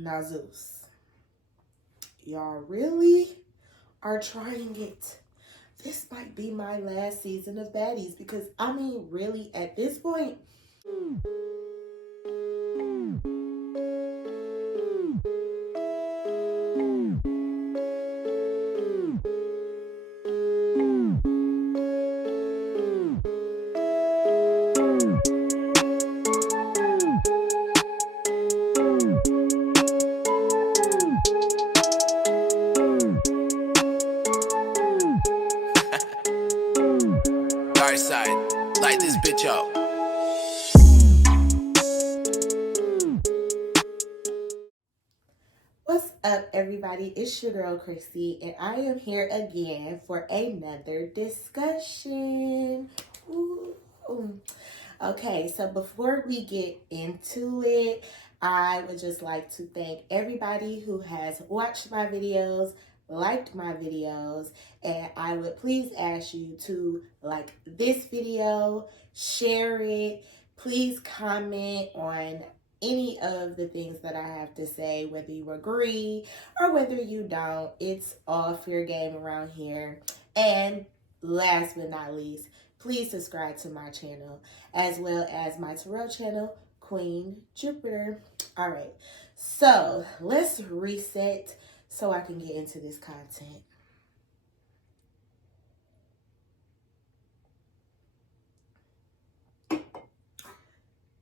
Now, Zeus, y'all really are trying it. This might be my last season of Baddies because, I mean, really, at this point, Dark side, light this bitch up. what's up, everybody? It's your girl, Chrissy, and I am here again for another discussion. Ooh. Okay, so before we get into it, I would just like to thank everybody who has watched my videos, liked my videos, and I would please ask you to like this video, share it, please comment on any of the things that I have to say, whether you agree or whether you don't. It's all fair game around here. And last but not least, please subscribe to my channel as well as my tarot channel, Queen Jupiter. All right, so let's reset so I can get into this content.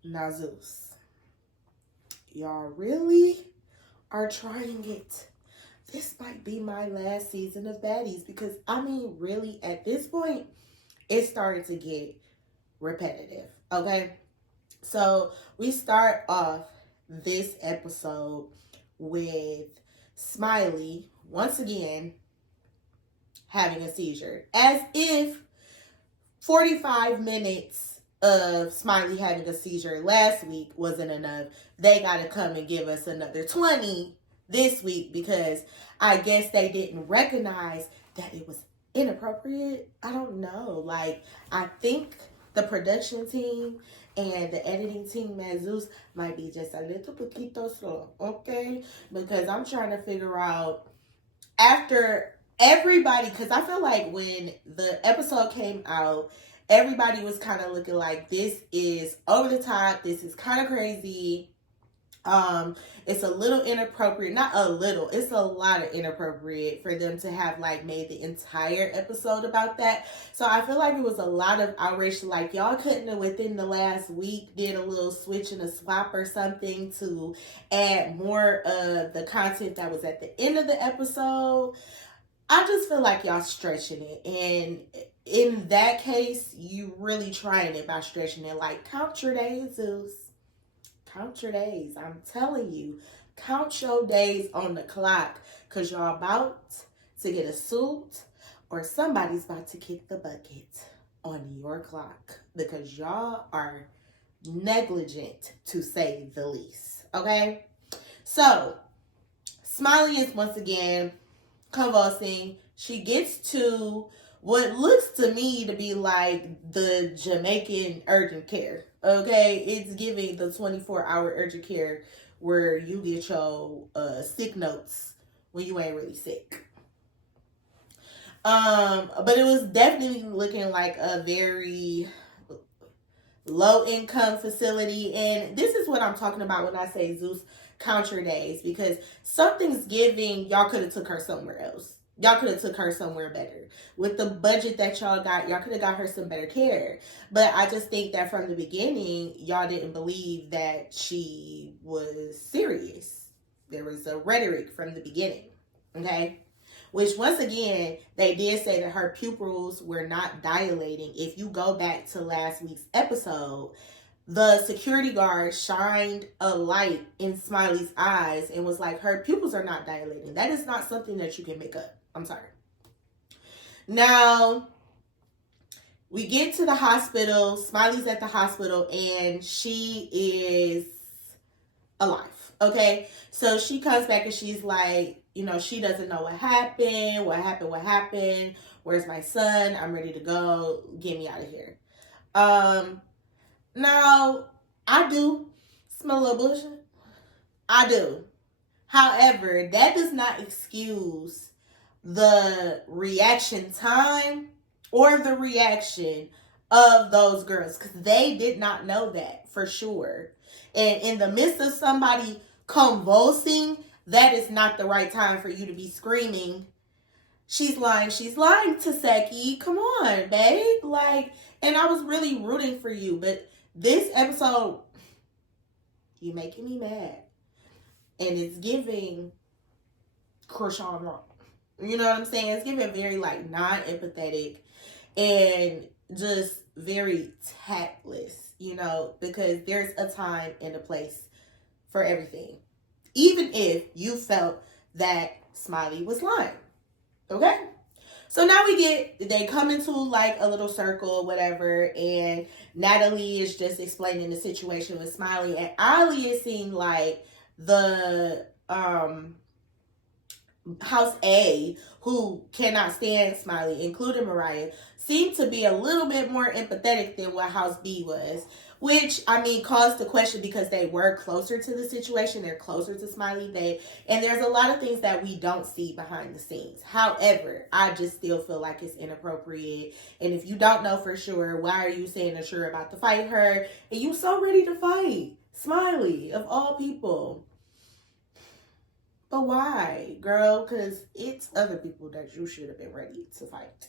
Now, Zeus, y'all really are trying it. This might be my last season of Baddies because, I mean, really, at this point, it started to get repetitive, okay? So we start off this episode with Smiley once again having a seizure, as if 45 minutes of Smiley having a seizure last week wasn't enough. They got to come and give us another 20 this week because I guess they didn't recognize that it was inappropriate. I don't know. Like, I think the production team and the editing team at Zeus might be just a little poquito slow, okay? Because I'm trying to figure out after everybody, because I feel like when the episode came out, everybody was kind of looking like this is over the top, this is kind of crazy. It's a little inappropriate, not a little, it's a lot of inappropriate for them to have like made the entire episode about that. So I feel like it was a lot of outrage, like y'all couldn't have within the last week did a little switch and a swap or something to add more of the content that was at the end of the episode. I just feel like y'all stretching it, and in that case, you really trying it by stretching it. Like, count your days, Zeus. Count your days. I'm telling you, count your days on the clock, because y'all about to get a suit or somebody's about to kick the bucket on your clock because y'all are negligent, to say the least. Okay? So, Smiley is once again convulsing. She gets to what looks to me to be like the Jamaican urgent care. Okay, it's giving the 24-hour urgent care where you get your sick notes when you ain't really sick. But it was definitely looking like a very low income facility, and this is what I'm talking about when I say Zeus, count your days, because something's giving y'all could have took her somewhere else. Y'all could have took her somewhere better. With the budget that y'all got, y'all could have got her some better care. But I just think that from the beginning, y'all didn't believe that she was serious. There was a rhetoric from the beginning, okay? Which, once again, they did say that her pupils were not dilating. If you go back to last week's episode, the security guard shined a light in Smiley's eyes and was like, her pupils are not dilating. That is not something that you can make up. I'm sorry. Now, we get to the hospital. Smiley's at the hospital and she is alive. Okay? So she comes back and she's like, you know, she doesn't know what happened. Where's my son? I'm ready to go. Get me out of here. Now, I do smell a little bullshit. I do. However, that does not excuse the reaction time or the reaction of those girls, because they did not know that for sure. And in the midst of somebody convulsing, that is not the right time for you to be screaming, she's lying to Seki. Come on, babe. Like, and I was really rooting for you, but this episode, you making me mad. And it's giving Krishan wrong. You know what I'm saying? It's giving very like non-empathetic and just very tactless, you know, because there's a time and a place for everything. Even if you felt that Smiley was lying. Okay? So now they come into like a little circle, whatever, and Natalie is just explaining the situation with Smiley, and Ali is seeing like the House A, who cannot stand Smiley, including Mariah, seemed to be a little bit more empathetic than what House B was. Which, I mean, caused the question because they were closer to the situation. They're closer to Smiley. And there's a lot of things that we don't see behind the scenes. However, I just still feel like it's inappropriate. And if you don't know for sure, why are you saying that you're about to fight her? And you so ready to fight Smiley, of all people. But why, girl? Because it's other people that you should have been ready to fight.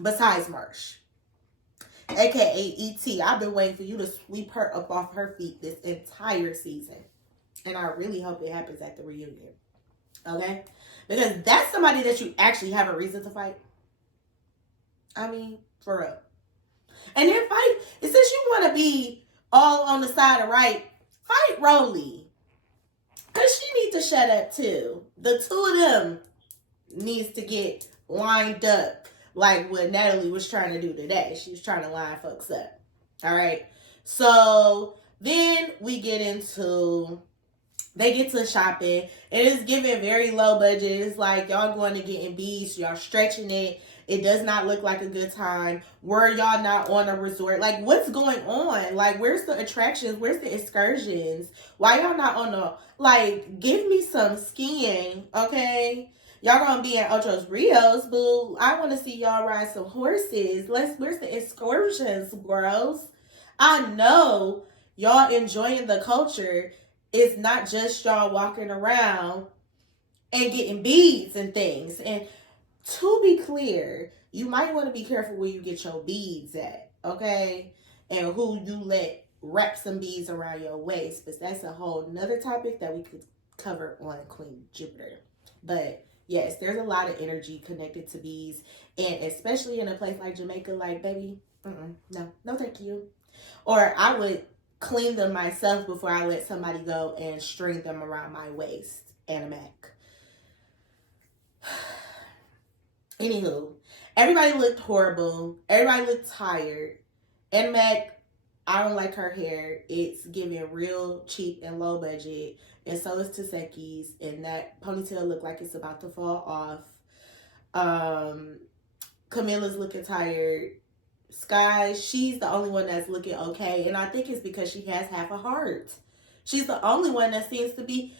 Besides Marsh. AKA E.T. I've been waiting for you to sweep her up off her feet this entire season. And I really hope it happens at the reunion. Okay? Because that's somebody that you actually have a reason to fight. I mean, for real. And then fight, since you want to be all on the side of right, fight Rolly. Because she needs to shut up too. The two of them needs to get lined up. Like what Natalie was trying to do today. She was trying to line folks up. All right. So then they get to shopping. And it's giving very low budget. It's like y'all going to get in beach. Y'all stretching it. It does not look like a good time. Were y'all not on a resort? Like, what's going on? Like, where's the attractions? Where's the excursions? Why y'all not on the, like, give me some skiing, okay? Y'all gonna be in Ocho's Rios, boo. I want to see y'all ride some horses. Where's the excursions, bros? I know y'all enjoying the culture. It's not just y'all walking around and getting beads and things. And to be clear, you might want to be careful where you get your beads at, okay? And who you let wrap some beads around your waist. But that's a whole nother topic that we could cover on Queen Jupiter. But yes, there's a lot of energy connected to bees, and especially in a place like Jamaica, like, baby, no thank you. Or I would clean them myself before I let somebody go and string them around my waist. Animac. Anywho, everybody looked horrible. Everybody looked tired. Animac, I don't like her hair. It's giving real cheap and low budget. And so is Taseki's. And that ponytail looked like it's about to fall off. Camilla's looking tired. Sky, she's the only one that's looking okay. And I think it's because she has half a heart. She's the only one that seems to be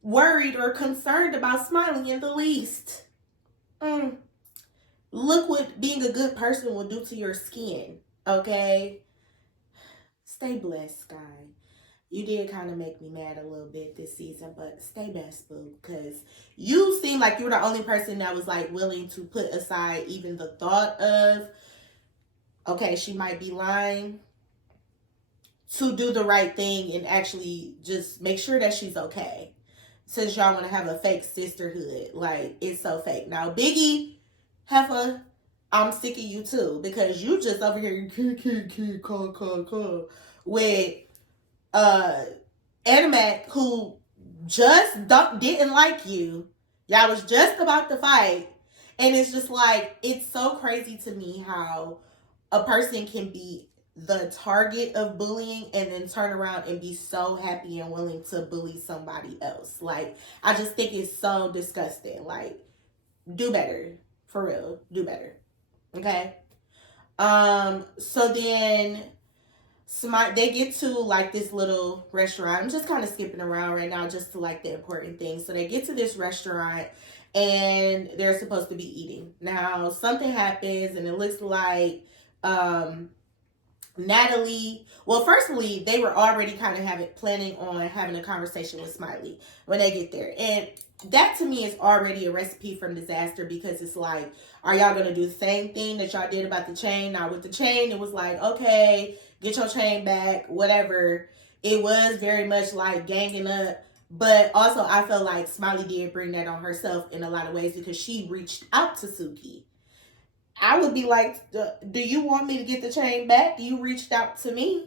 worried or concerned about Smiley in the least. Look what being a good person will do to your skin. Okay? Stay blessed, Sky. You did kind of make me mad a little bit this season, but stay blessed, boo, because you seem like you were the only person that was like willing to put aside even the thought of, okay, she might be lying, to do the right thing and actually just make sure that she's okay. Since y'all want to have a fake sisterhood, like, it's so fake. Now, Biggie, Heifer, I'm sick of you too, because you just over here with Animac, who just didn't like you. Y'all was just about to fight. And it's just like, it's so crazy to me how a person can be the target of bullying and then turn around and be so happy and willing to bully somebody else. Like, I just think it's so disgusting. Like, do better. For real. Do better. Okay? So then They get to like this little restaurant. I'm just kind of skipping around right now just to like the important things. So they get to this restaurant and they're supposed to be eating. Now something happens and it looks like Natalie, well, firstly, they were already kind of planning on having a conversation with Smiley when they get there. And that to me is already a recipe from disaster, because it's like, are y'all going to do the same thing that y'all did about the chain? Now, with the chain, it was like, okay, get your chain back, whatever. It was very much like ganging up. But also, I feel like Smiley did bring that on herself in a lot of ways, because she reached out to Suki. I would be like, do you want me to get the chain back? You reached out to me.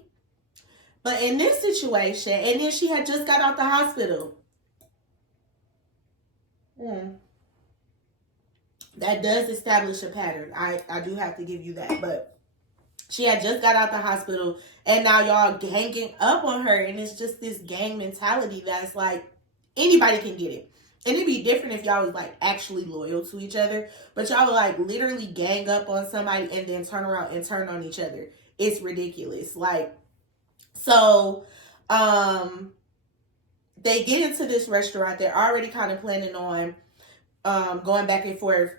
But in this situation, and then she had just got out the hospital. That does establish a pattern. I do have to give you that. But she had just got out the hospital, and now y'all ganging up on her. And it's just this gang mentality that's like, anybody can get it. And it'd be different if y'all was like actually loyal to each other. But y'all would like literally gang up on somebody and then turn around and turn on each other. It's ridiculous. Like, so they get into this restaurant. They're already kind of planning on going back and forth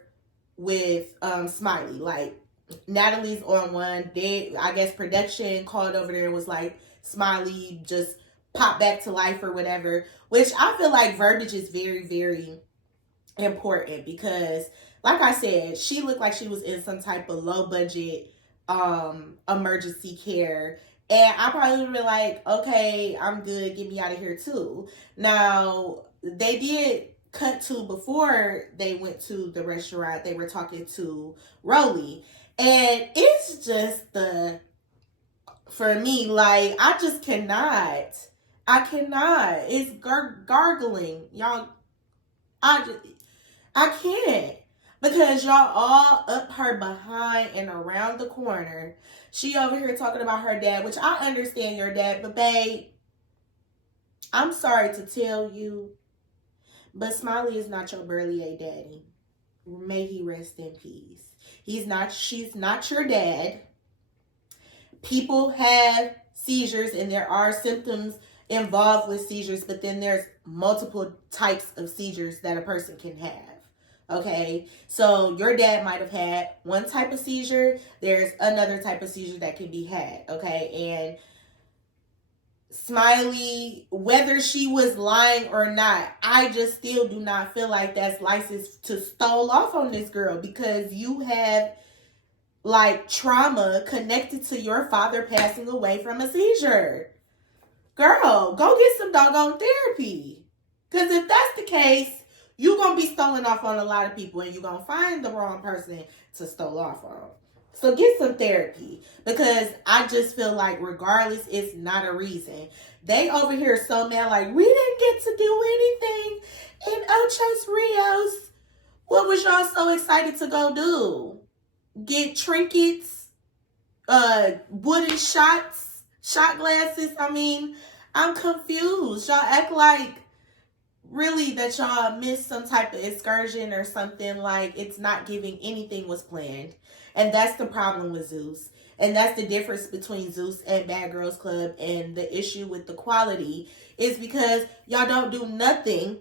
with Smiley. Like, Natalie's on one. I guess production called over there and was like, Smiley just pop back to life or whatever, which I feel like verbiage is very, very important, because like I said, she looked like she was in some type of low budget emergency care, and I probably would be like, okay, I'm good, get me out of here too. Now, they did cut to before they went to the restaurant, they were talking to Rolly, and it's just for me, like, I just cannot. It's gargling. Y'all, I can't. Because y'all all up her behind and around the corner. She over here talking about her dad, which I understand your dad, but babe, I'm sorry to tell you, but Smiley is not your Burlier daddy. May he rest in peace. She's not your dad. People have seizures and there are symptoms involved with seizures, but then there's multiple types of seizures that a person can have. Okay, so your dad might have had one type of seizure. There's another type of seizure that can be had. Okay, and Smiley, whether she was lying or not, I just still do not feel like that's license to stole off on this girl, because you have like trauma connected to your father passing away from a seizure. Girl, go get some doggone therapy. Because if that's the case, you're going to be stolen off on a lot of people, and you're going to find the wrong person to stole off on. So get some therapy, because I just feel like regardless, it's not a reason. They over here so mad, like, we didn't get to do anything in Ochos Rios. What was y'all so excited to go do? Get trinkets, wooden shot glasses. I mean, I'm confused. Y'all act like really that y'all missed some type of excursion or something. Like, it's not giving anything was planned. And that's the problem with Zeus. And that's the difference between Zeus and Bad Girls Club. And the issue with the quality is because y'all don't do nothing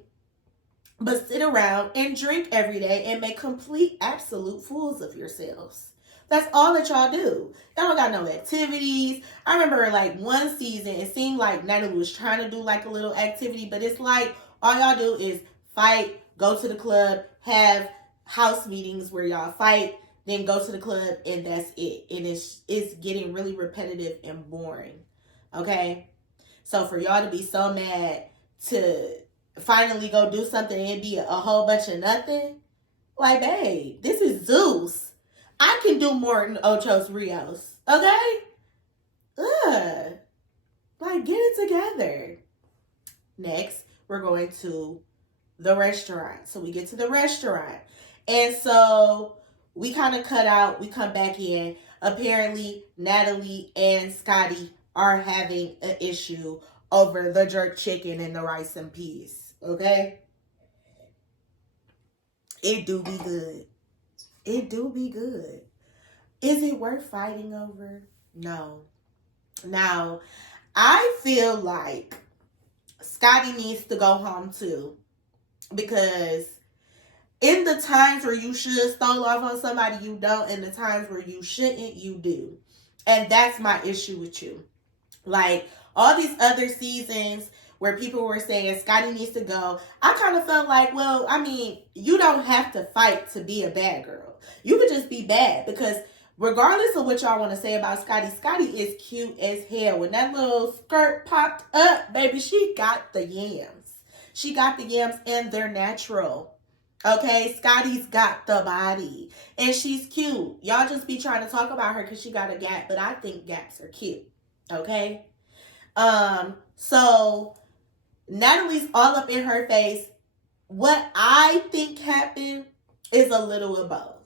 but sit around and drink every day and make complete absolute fools of yourselves. That's all that y'all do. Y'all don't got no activities. I remember like one season, it seemed like Natalie was trying to do like a little activity, but it's like all y'all do is fight, go to the club, have house meetings where y'all fight, then go to the club, and that's it. And it's getting really repetitive and boring. Okay? So for y'all to be so mad to finally go do something and be a whole bunch of nothing, like, babe, this is Zeus. I can do more than Ochos Rios. Okay? Ugh. Like, get it together. Next, we're going to the restaurant. So we get to the restaurant. And so we kind of cut out. We come back in. Apparently, Natalie and Scottie are having an issue over the jerk chicken and the rice and peas. Okay? It do be good. It do be good. Is it worth fighting over? No. Now, I feel like Scottie needs to go home too, because in the times where you should stole off on somebody, you don't. In the times where you shouldn't, you do. And that's my issue with you. Like, all these other seasons where people were saying Scottie needs to go, I kind of felt like, well, I mean, you don't have to fight to be a bad girl. You could just be bad, because regardless of what y'all want to say about Scottie, Scottie is cute as hell. When that little skirt popped up, baby, she got the yams. She got the yams, and they're natural. Okay, Scottie's got the body, and she's cute. Y'all just be trying to talk about her because she got a gap, but I think gaps are cute. Okay, so Natalie's all up in her face. What I think happened is a little of both.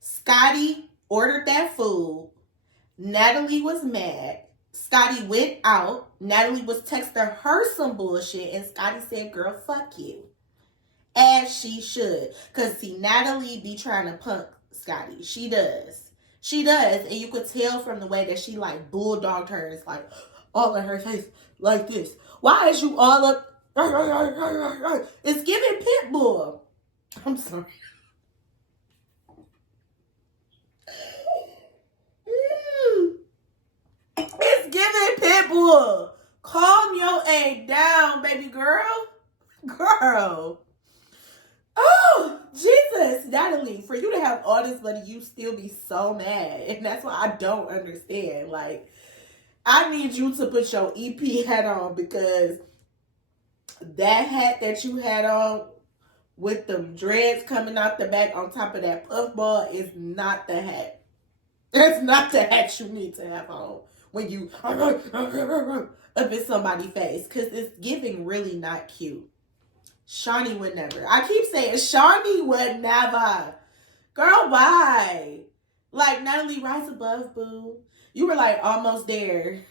Scottie ordered that food. Natalie was mad. Scottie went out. Natalie was texting her some bullshit, and Scottie said, girl, fuck you. As she should. Because, see, Natalie be trying to punk Scottie. She does. She does. And you could tell from the way that she, like, bulldogged her. It's like, all in her face, like this. Why is you all up? It's giving pit bull. I'm sorry. It's giving pit bull. Calm your A down, baby girl. Girl. Oh, Jesus. Natalie, for you to have all this money, you still be so mad. And that's why I don't understand. Like, I need you to put your EP hat on, because that hat that you had on with the dreads coming out the back on top of that puffball is not the hat. It's not the hat you need to have on when you up in somebody's face, because it's giving really not cute. Shawnee would never. I keep saying Shawnee would never. Girl, why? Like, Natalie, rise above, boo. You were like almost there.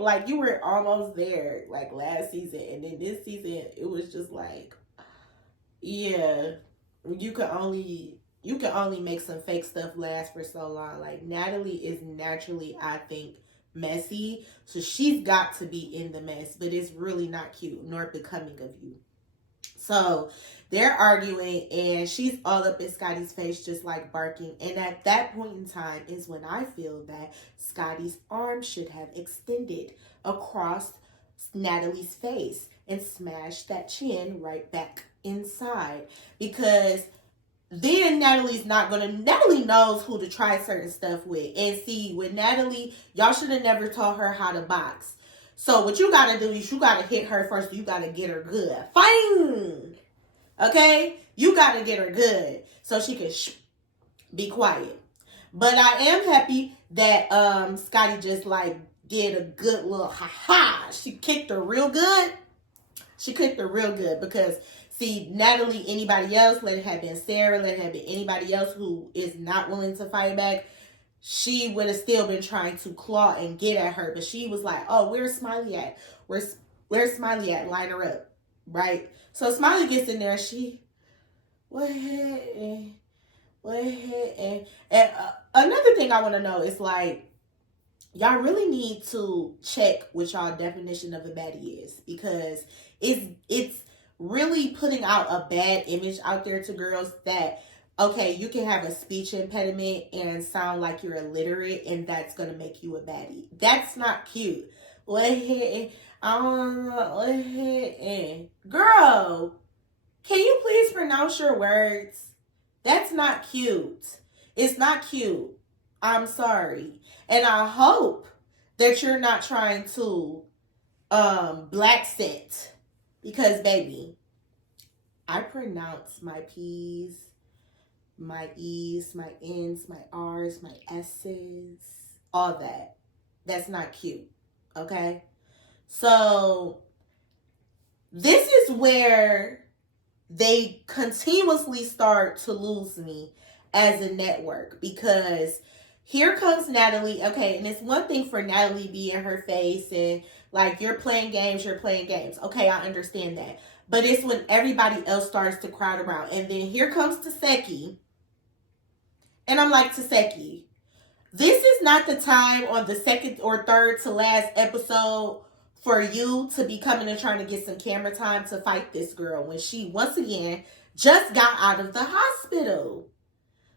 Like, you were almost there, like, last season. And then this season, it was just like, yeah, you can only make some fake stuff last for so long. Like, Natalie is naturally, I think, messy. So she's got to be in the mess. But it's really not cute nor becoming of you. So they're arguing, and she's all up in Scottie's face, just like barking. And at that point in time is when I feel that Scottie's arm should have extended across Natalie's face and smashed that chin right back inside. Because then Natalie knows who to try certain stuff with. And see, with Natalie, y'all should have never taught her how to box. So what you gotta do is you gotta hit her first. You gotta get her good. Fine. Okay? You gotta get her good so she can be quiet. But I am happy that Scottie just like did a good little ha-ha. She kicked her real good. Because, see, Natalie, anybody else, let it have been Sarah, let it have been anybody else who is not willing to fight back, she would have still been trying to claw and get at her. But she was like, oh, where's Smiley at? Where's Smiley at? Line her up. Right? So Smiley gets in there. What happened? And another thing I want to know is, like, y'all really need to check what y'all definition of a baddie is. Because it's really putting out a bad image out there to girls that, okay, you can have a speech impediment and sound like you're illiterate, and that's going to make you a baddie. That's not cute. Girl, can you please pronounce your words? That's not cute. It's not cute. I'm sorry. And I hope that you're not trying to black set, because, baby, I pronounce my P's, my E's, my N's, my R's, my S's, all that. That's not cute, okay? So this is where they continuously start to lose me as a network, because here comes Natalie, okay, and it's one thing for Natalie be in her face and, like, you're playing games, okay, I understand that. But it's when everybody else starts to crowd around. And then here comes Taseki. And I'm like, Taseki, This is not the time on the second or third to last episode for you to be coming and trying to get some camera time to fight this girl when she, once again, just got out of the hospital.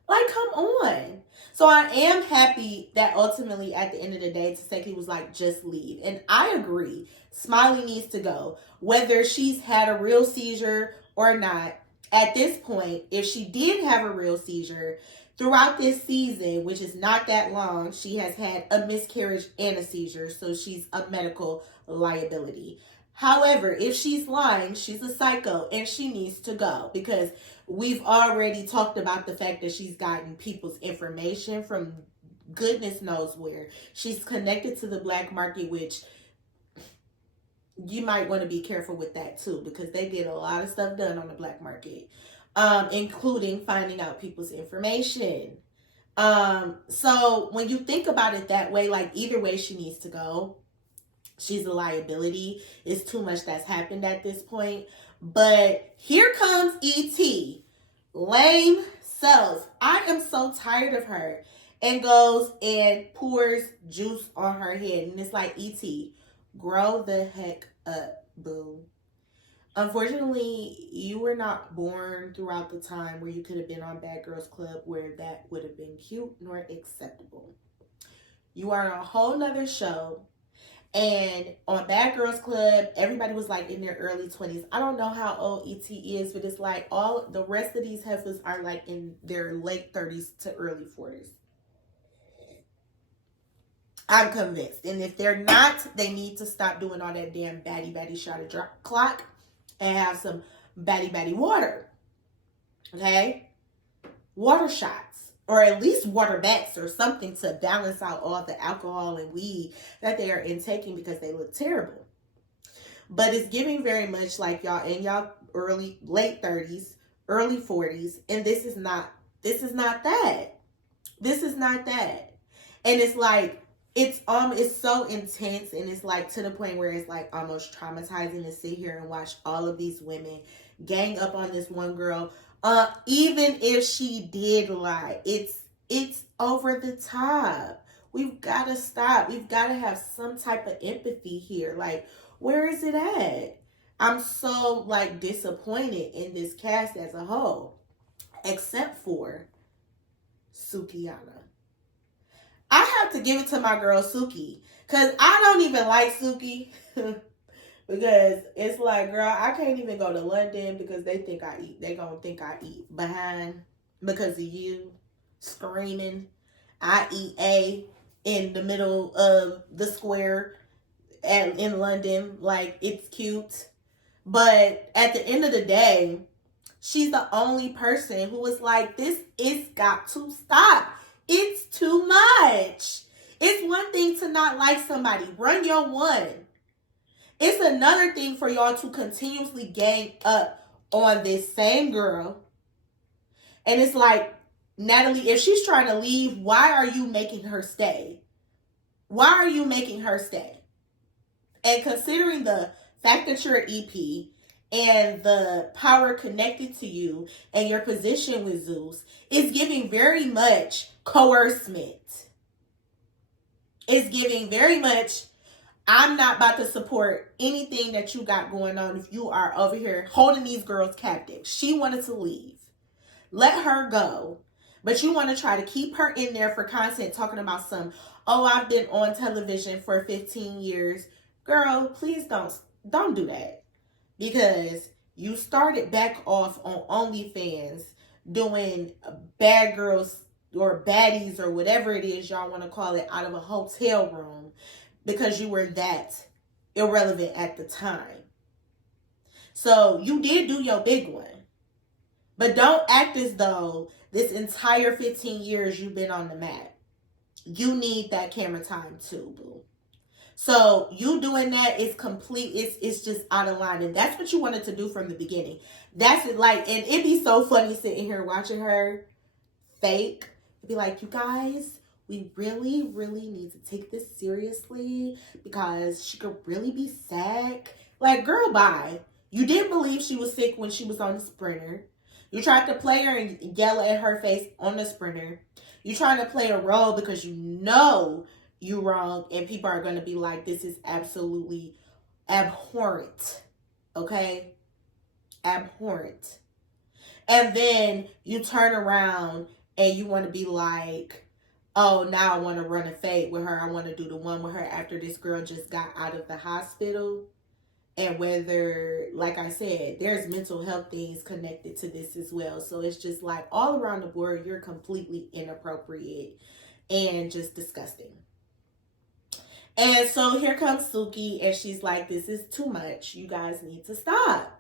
Like, come on. So I am happy that ultimately at the end of the day, Taseki was like, just leave. And I agree. Smiley needs to go. Whether she's had a real seizure or not, at this point, if she did have a real seizure, throughout this season, which is not that long, she has had a miscarriage and a seizure. So she's a medical liability. However, if she's lying, she's a psycho and she needs to go because we've already talked about the fact that she's gotten people's information from goodness knows where. She's connected to the black market, which you might want to be careful with that too because they get a lot of stuff done on the black market, including finding out people's information. So when you think about it that way, like either way she needs to go. She's a liability. It's too much that's happened at this point. But here comes E.T. Lame self. I am so tired of her. And goes and pours juice on her head. And it's like, E.T., grow the heck up, boo. Unfortunately, you were not born throughout the time where you could have been on Bad Girls Club where that would have been cute nor acceptable. You are on a whole nother show. And on Bad Girls Club, everybody was like in their early 20s. I don't know how old E.T. is, but it's like all the rest of these heifers are like in their late 30s to early 40s. I'm convinced. And if they're not, they need to stop doing all that damn baddie shot of drop clock and have some baddie water. Okay? Water shots. Or at least water bats or something to balance out all the alcohol and weed that they are intaking because they look terrible. But it's giving very much like y'all in y'all late 30s, early 40s, and this is not that. This is not that. And it's like it's so intense and it's like to the point where it's like almost traumatizing to sit here and watch all of these women gang up on this one girl. Even if she did lie, it's over the top. We've got to stop. We've got to have some type of empathy here. Like, where is it at? I'm so like disappointed in this cast as a whole, except for Sukiana. I have to give it to my girl Suki because I don't even like Suki. Because it's like, girl, I can't even go to London because they think I eat. They gonna think I eat behind because of you screaming. I eat in the middle of the square in London. Like, it's cute. But at the end of the day, she's the only person who is like, this is got to stop. It's too much. It's one thing to not like somebody. Run your one. It's another thing for y'all to continuously gang up on this same girl. And it's like, Natalie, if she's trying to leave, why are you making her stay? Why are you making her stay? And considering the fact that you're an EP and the power connected to you and your position with Zeus is giving very much coercement. It's giving very much, I'm not about to support anything that you got going on if you are over here holding these girls captive. She wanted to leave. Let her go. But you want to try to keep her in there for content talking about I've been on television for 15 years. Girl, please don't do that. Because you started back off on OnlyFans doing bad girls or baddies or whatever it is y'all want to call it out of a hotel room. Because you were that irrelevant at the time. So you did do your big one. But don't act as though this entire 15 years you've been on the map. You need that camera time too, boo. So you doing that is complete. It's just out of line. And that's what you wanted to do from the beginning. That's it. Like, and it'd be so funny sitting here watching her fake. It'd be like, you guys, we really, really need to take this seriously because she could really be sick. Like, girl, bye. You didn't believe she was sick when she was on the sprinter. You tried to play her and yell at her face on the sprinter. You trying to play a role because you know you wrong, and people are going to be like, this is absolutely abhorrent. Okay? Abhorrent. And then you turn around and you want to be like, oh, now I want to run a fade with her. I want to do the one with her after this girl just got out of the hospital. And whether, like I said, there's mental health things connected to this as well. So it's just like all around the board, you're completely inappropriate and just disgusting. And so here comes Suki, and she's like, this is too much. You guys need to stop.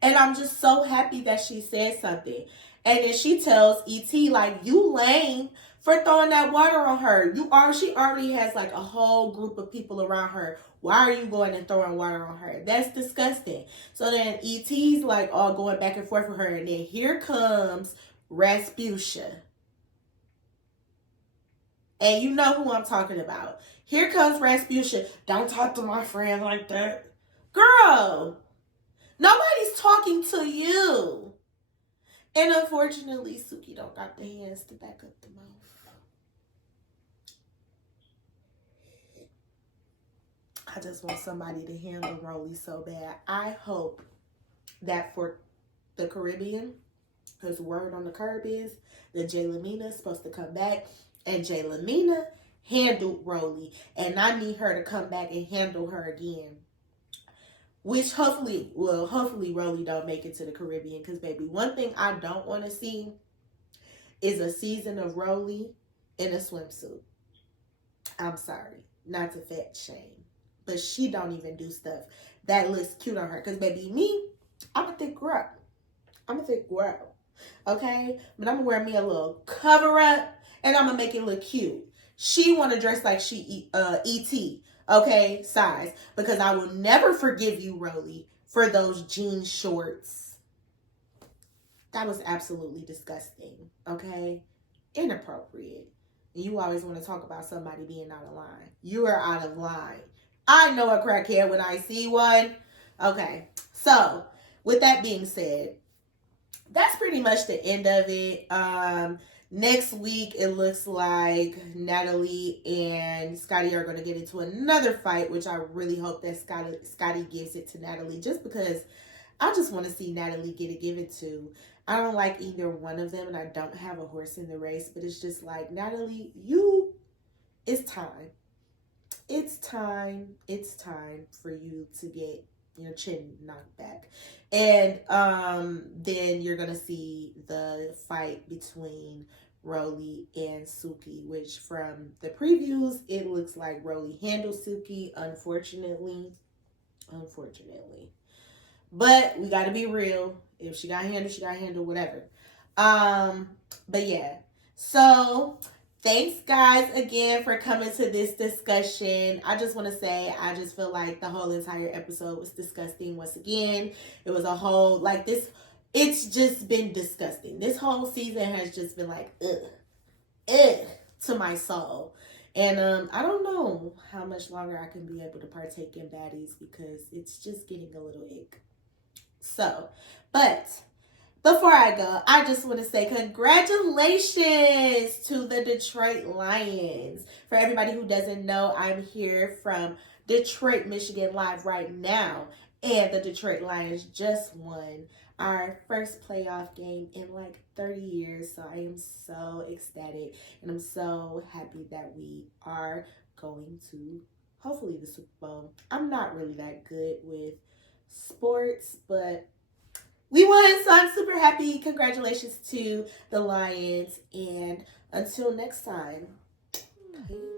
And I'm just so happy that she said something. And then she tells E.T., like, you lame for throwing that water on her. She already has like a whole group of people around her. Why are you going and throwing water on her? That's disgusting. So then E.T.'s like all going back and forth with her. And then here comes Rasputia. And you know who I'm talking about. Here comes Rasputia. Don't talk to my friend like that. Girl, nobody's talking to you. And unfortunately, Suki don't got the hands to back up the mouth. I just want somebody to handle Rolly so bad. I hope that for the Caribbean, because word on the curb is that Jaylamina is supposed to come back, and Jaylamina handled Rolly, and I need her to come back and handle her again. Which hopefully Rolly don't make it to the Caribbean, because baby, one thing I don't want to see is a season of Rolly in a swimsuit. I'm sorry, not to fat shame, but she don't even do stuff that looks cute on her. Because baby, me, I'm a thick girl. Okay? But I'm going to wear me a little cover up, and I'm going to make it look cute. She want to dress like she E.T., okay, size. Because I will never forgive you, Rolly, for those jean shorts. That was absolutely disgusting, okay? Inappropriate. And you always want to talk about somebody being out of line. You are out of line. I know a crackhead when I see one. Okay, so with that being said, that's pretty much the end of it. Next week, it looks like Natalie and Scottie are going to get into another fight, which I really hope that Scottie gives it to Natalie, just because I just want to see Natalie get it given to. I don't like either one of them, and I don't have a horse in the race, but it's just like, Natalie, it's time. It's time for you to get your chin knocked back. And then you're going to see the fight between Rolly and Suki, which from the previews, it looks like Rolly handles Suki, unfortunately. But we got to be real. If she got handled, she got handled, whatever. But yeah. So thanks, guys, again for coming to this discussion. I just want to say, I just feel like the whole entire episode was disgusting once again. It was a whole, like this, it's just been disgusting. This whole season has just been like, ugh, to my soul. And I don't know how much longer I can be able to partake in Baddies, because it's just getting a little ick. So, but before I go, I just want to say congratulations to the Detroit Lions. For everybody who doesn't know, I'm here from Detroit, Michigan live right now. And the Detroit Lions just won our first playoff game in like 30 years. So I am so ecstatic. And I'm so happy that we are going to, hopefully, the Super Bowl. I'm not really that good with sports, but we won, so I'm super happy. Congratulations to the Lions, and until next time, peace.